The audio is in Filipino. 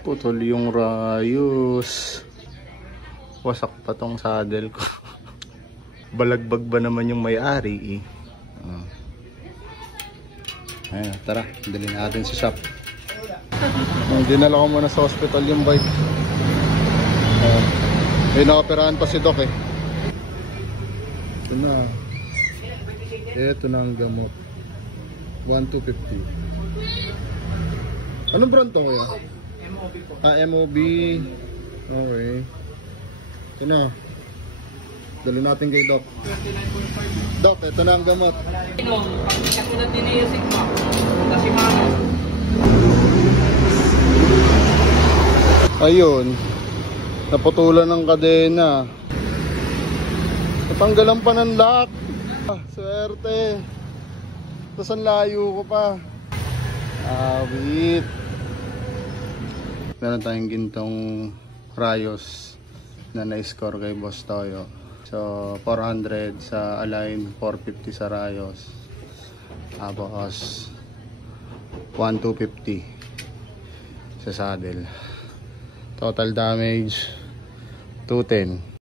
Putol yung rayos. Wasak pa tong saddle ko. Balagbag ba naman yung may-ari eh. Ayun, tara, dalhin natin sa shop. Dinala ko muna sa hospital yung bike. Inaoperahan pa si Doc eh. Ito na. Ito na ang gamot. 1,250. Anong brand to kuya? MOB po. MOB. Okay. Ito na. Dali natin kay Doc. 29.5. Doc, ito na ang gamot. Ito, katulad din yung Sigma. Kasi mga Ayun. Naputulan ng kadena. Natanggalan pa ng lock. Swerte. Tapos ang layo ko pa. Awit. Meron tayong gintong rayos na na-score kay Boss Toyo. So 400 sa Align, 450 sa rayos. Tapos 1,250 sa saddle. Total damage 210.